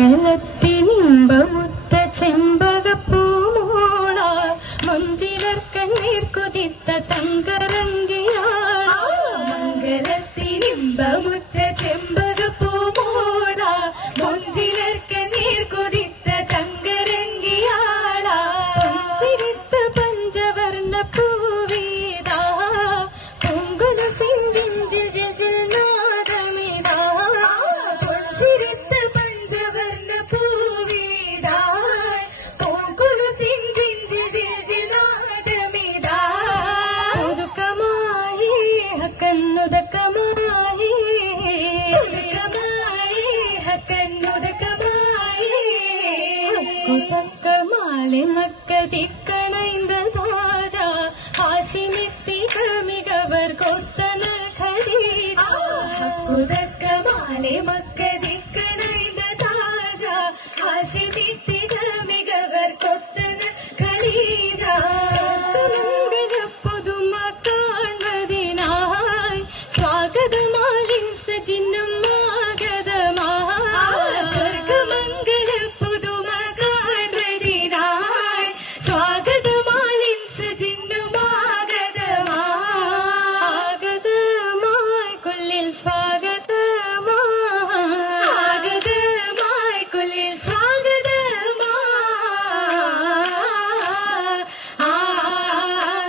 മംഗലത്തിനിമ്പമുറ്റ ചെമ്പകപ്പൂമോള മൊഞ്ചിലർ കണ്ണീർ കൊതിത്ത തങ്കരങ്കിയാള മംഗലത്തിനിമ്പമുറ്റ ചെമ്പകപ്പൂമോള മൊഞ്ചിലർ കണ്ണീർ കൊതിത്ത തങ്കരങ്കിയാള ചിരിത്ത പഞ്ചവർണ്ണ പൂവീതാ പൊങ്കുല സിഞ്ചിഞ്ചിൽ ജിൽ നാദമിതാ ചിരിത്ത പഞ്ചവർണ്ണ പൂവീതാ പൊങ്കുല സിഞ്ചിഞ്ചിൽ ജിൽ നാദമിതാ ഒതുക്കമായി ഹക്കന്നുതക്കമായി ഹക്കുതക്കമാലെ മക്കതിക്കണൈന്ത താജ ഹാഷിമിത്തിക മികവർ കൊത്തനൽ ഖദീജ ഹക്കുതക്കമാലെ മക്കതിക്കണൈന്ത താജ ഹാഷിമിത്തിക മികവർ കൊത്തനൽ ഖദീജ പുതുമ കാൺവതിനായി സ്വാഗതമാലിൻ സജിന്നും ആഗതമായി സ്വർഗമംഗല പുതുമ കാൺവതിനായി സ്വാഗതമാലിൻ സജിന്നും ആഗതമായി കൊല്ലിൽ ആഗതമായി കൊല്ലിൽ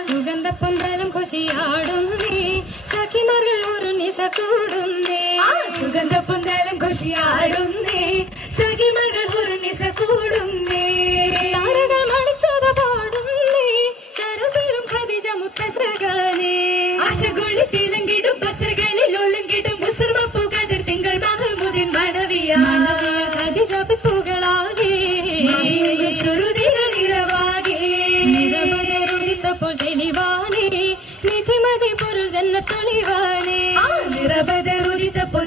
സുഗന്ധ പൊന്തലും ഖുഷിയാടുന്നേ സഖിമാർകൾ ഒരു നിസ കൂടുന്നേ സുഗന്ധ പൊന്തലും ഖുഷിയാടുന്നേ സഖിമാർകൾ ഒരു നിസ കൂടുന്നേ താരകൾ മണിച്ചത പാടുന്നേ ശരഫിറും ഖദീജ മുത്തശ്ശകനേ ആശകൊള്ളി തിലങ്കിടും ബസർകളിൽ ഒളുങ്കിടും മുസർമപ്പു കതിർ തിങ്കൾ മഹമുദിൻ മണവിയ ഖദീജ പിപ്പുകളാകെ ശ്രുതികൾ നിറവാകെ നിറമതരുദിത്തപ്പോൾ തെളിവാനേ നിധിമതി പൊരുൾ ജന്നത്തൊളിവാനേ നിറബദറുദിത്തപ്പോൾ